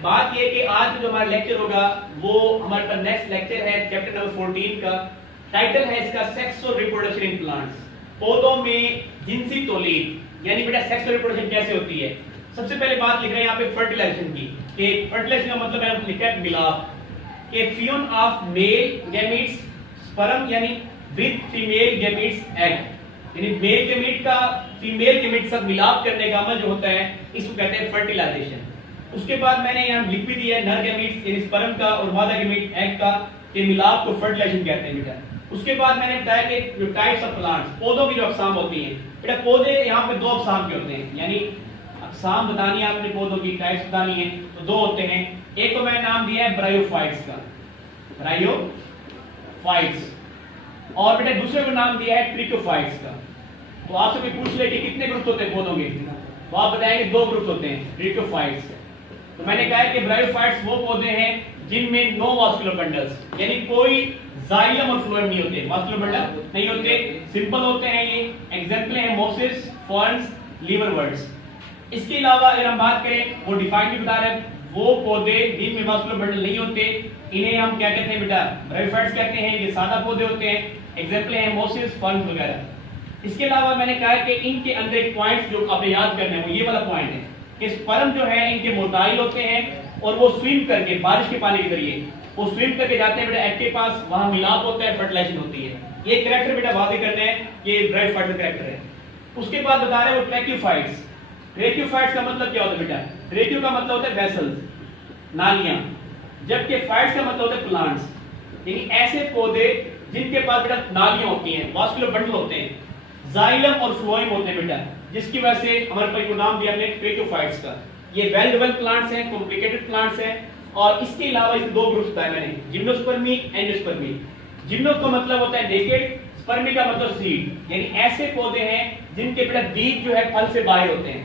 बात ये कि आज जो हमारा लेक्चर होगा वो हमारे पास नेक्स्ट लेक्चर है चैप्टर नंबर 14 का। टाइटल है इसका सेक्स और रिप्रोडक्शन इन प्लांट्स, पौधों में जिनसी तौलीद, यानी बेटा सेक्स और रिप्रोडक्शन कैसे होती है। सबसे पहले बात लिख रहे हैं यहाँ पे फर्टिलाइजेशन की, कि फर्टिलाइजेशन का मतलब है लिखा है मिलाप, कि fusion of male gametes sperm यानी विद फीमेल गैमीट्स एग, यानी मेल गैमीट का फीमेल गैमीट से मिलाप करने का अमल जो होता है इसको कहते हैं फर्टिलाइजेशन। उसके बाद मैंने यहाँ लिख भी दिया है नर गैमीट्स यानी स्पर्म का और मादा गैमीट एग का के मिलाप को फर्टिलाइजेशन कहते हैं बेटा। उसके बाद मैंने बताया कि जो टाइप्स ऑफ प्लांट्स, पौधों की जो अकसाम होती हैं बेटा, पौधे यहाँ पे दो अकसाम के होते हैं, यानी अकसाम बतानी है आपने, पौधों की टाइप्स बतानी है तो दो होते हैं। एक को मैंने नाम दिया है ब्रायोफाइट्स का, ब्रायोफाइट्स, और बेटा दूसरे को नाम दिया है ट्रिकोफाइट्स का। तो आपसे कोई पूछ ले कि कितने ग्रुप होते हैं पौधों के, तो आप बताएंगे दो ग्रुप होते हैं ट्रिकोफाइट्स। तो मैंने कहा है कि ब्रायोफाइट्स वो पौधे हैं जिनमें नो वास्कुलर बंडल्स, यानी कोई जाइलम और फ्लोएम नहीं होते, वास्कुलर बंडल नहीं होते, सिंपल होते हैं। ये एग्जांपल है मोसिस, फर्न्स, लीवरवर्ट्स। इसके अलावा अगर हम बात करें, वो डिफाइन भी बता रहे हैं, वो पौधे जिनमें वास्कुलर बंडल नहीं होते इन्हें हम क्या कहते हैं बेटा, ब्रायोफाइट्स कहते हैं। ये सादा पौधे होते हैं, एग्जांपल है मोसिस, फर्न्स वगैरह। इसके अलावा मैंने कहा है कि इनके अंदर एक पॉइंट जो आपने याद करना है वो ये वाला पॉइंट है कि स्पर्म जो है इनके मोटाइल होते हैं और वो स्विम करके बारिश के पानी के जरिए वो स्विम करके जाते हैं बेटा एग के पास, वहां मिलाप होता है, फर्टिलाइजेशन होती है। ये कैरेक्टर बेटा वादे करने हैं, ये ब्रायोफाइट का कैरेक्टर है। उसके बाद बता रहे हैं वो ट्रैक्यूफाइट्स। ट्रैक्यूफाइट्स का मतलब क्या होता है बेटा, ट्रैक्यू का मतलब होता है वेसल्स, नालियां, जबकि फाइट्स का मतलब होता है प्लांट्स, यानी ऐसे पौधे जिनके पास बेटा नालियां होती हैं, वास्कुलर बंडल होते हैं, जाइलम और फ्लोएम होते हैं बेटा, जिसकी वजह से हमारे पास को नाम दिया हमने ट्रैक्यूफाइट्स का। ये वेल डेवलप्ड प्लांट्स हैं, कॉम्प्लिकेटेड प्लांट्स हैं। और इसके अलावा इस दो ग्रुप्स बताए मैंने, जिम्नोस्पर्मी, एंजियोस्पर्मी। जिम्नो का मतलब होता है नेकेड, स्पर्मी का मतलब सीड, यानी ऐसे पौधे हैं जिनके बेटा बीज जो है फल से बाहर होते हैं।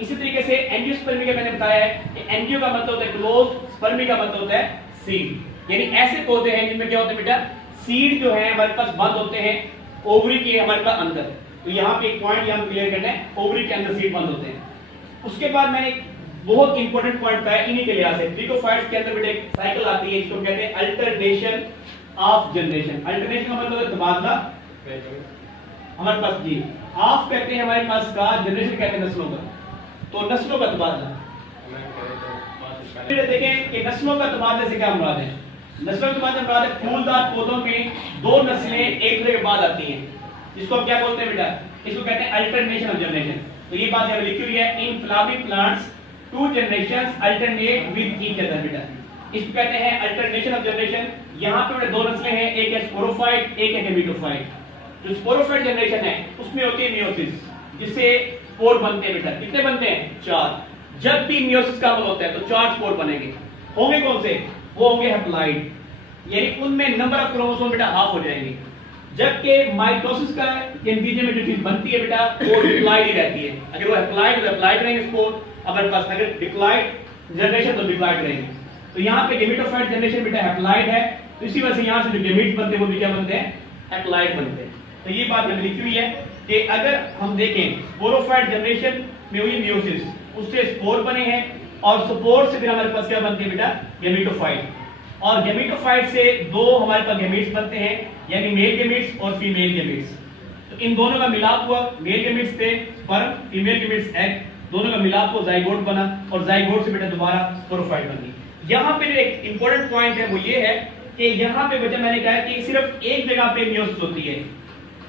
इसी तरीके से एंजियोस्पर्मी का मैंने बताया है कि एंजियो का मतलब होता है क्लोज, स्पर्मी का मतलब होता है सीड, यानी ऐसे पौधे हैं जिनमें क्या होता है बेटा, सीड जो है हमारे पास बंद होते हैं ओवरी के हमारे पास अंदर। तो यहाँ पे एक पॉइंट यहाँ क्लियर करना है, ओवरी के अंदर सीड बंद होते हैं। उसके बाद मैंने बहुत इंपॉर्टेंट पॉइंट बताया इन्हीं के लिहाज से, ट्रिकोफाइट्स के अंदर बेटा एक साइकिल आती है, इसको कहते हैं अल्टरनेशन ऑफ जनरेशन। अल्टरनेशन का मतलब है तबादला, हमारे पास जी ऑफ कहते हैं हमारे पास का, जनरेशन कहते हैं नस्लों का, तो नस्लों का तबादला। देखें कि नस्लों का तबादले से क्या मुराद है। नस्लों का तबादला मुराद है फूलदार पौधों में दो नस्लें एक दूसरे के बाद आती हैं, जिसको हम क्या बोलते हैं बेटा, इसको कहते हैं अल्टरनेशन ऑफ जनरेशन। तो ये बात यहाँ लिखी हुई है, in flowering plants two generations alternate with each other बेटा, इसको कहते हैं अल्टरनेशन ऑफ जनरेशन। यहाँ पे दो नस्लें हैं, एक है स्पोरोफाइट, एक है गैमेटोफाइट। जो स्पोरोफाइट जनरेशन है उसमें होती है मियोसिस, जिससे स्पोर बनते हैं बेटा, कितने बनते हैं, 4। जब भी मियोसिस का अमल होता है तो 4 स्पोर बनेंगे, होंगे कौन से, वो होंगे हैप्लॉइड, यानी उनमें नंबर ऑफ क्रोमोसोम बेटा हाफ हो जाएंगे। जबकि माइटोसिस का बीजे में जो चीज बनती है बेटा वो डिप्लॉइड ही रहती है। अगर वो हैप्लॉइड तो हैप्लॉइड रहेंगे स्पोर, हमारे पास अगर डिप्लॉइड जनरेशन तो डिप्लॉइड रहेंगे। तो यहाँ पे गैमेटोफाइट जनरेशन बेटा हैप्लॉइड है, तो इसी वजह से यहाँ से जो गैमीट्स बनते हैं वो भी क्या बनते हैं, हैप्लॉइड बनते हैं। तो ये बात यहाँ लिखी हुई है कि अगर हम देखें स्पोरोफाइट जनरेशन में हुई मियोसिस, उससे स्पोर बने हैं और स्पोर से फिर हमारे पास क्या बनती है बेटा, गैमेटोफाइट, और गैमेटोफाइट से दो हमारे पास गैमीट्स बनते हैं, यानी मेल गैमीट्स और फीमेल गैमीट्स। तो इन दोनों का मिलाप हुआ, मेल गैमीट्स थे स्पर्म, फीमेल गैमीट्स एग, दोनों का मिलाप को जाइगोट बना और जाइगोट से बेटा दोबारा स्पोरोफाइट बन गई। यहाँ पे जो एक इंपॉर्टेंट पॉइंट है वो ये है कि यहाँ पे बेटा मैंने कहा कि सिर्फ एक जगह पे मियोसिस होती है,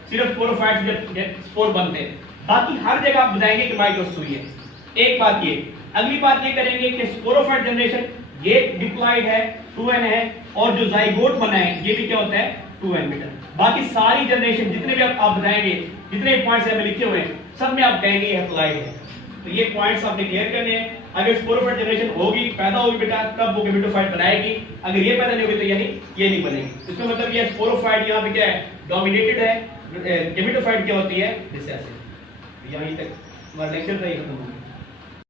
सिर्फ स्पोरोफाइट जब स्पोर बनते हैं, बाकी हर जगह आप बताएंगे कि माइटोसिस हुई है। एक बात ये, अगली बात ये करेंगे कि स्पोरोफाइट जनरेशन ये डिप्लॉइड है, 2n है, और जो जाइगोट बना है ये भी क्या होता है, 2n बेटा। बाकी सारी जनरेशन जितने भी आप बताएंगे, जितने पॉइंट्स हमें लिखे हुए हैं सब में आप कहेंगे ये हैप्लॉइड है। तो ये पॉइंट्स आपने क्लियर करने हैं। अगर स्पोरोफाइट जनरेशन होगी, पैदा होगी बेटा, तब वो गैमेटोफाइट बनाएगी, अगर ये पैदा नहीं होगी तो यानी ये नहीं बनेगी। इसका मतलब ये स्पोरोफाइट यहाँ पे क्या है, डोमिनेटेड है, गैमेटोफाइट क्या होती है, रिसेसिव। यहीं तक हमारा लेक्चर खत्म हो गया।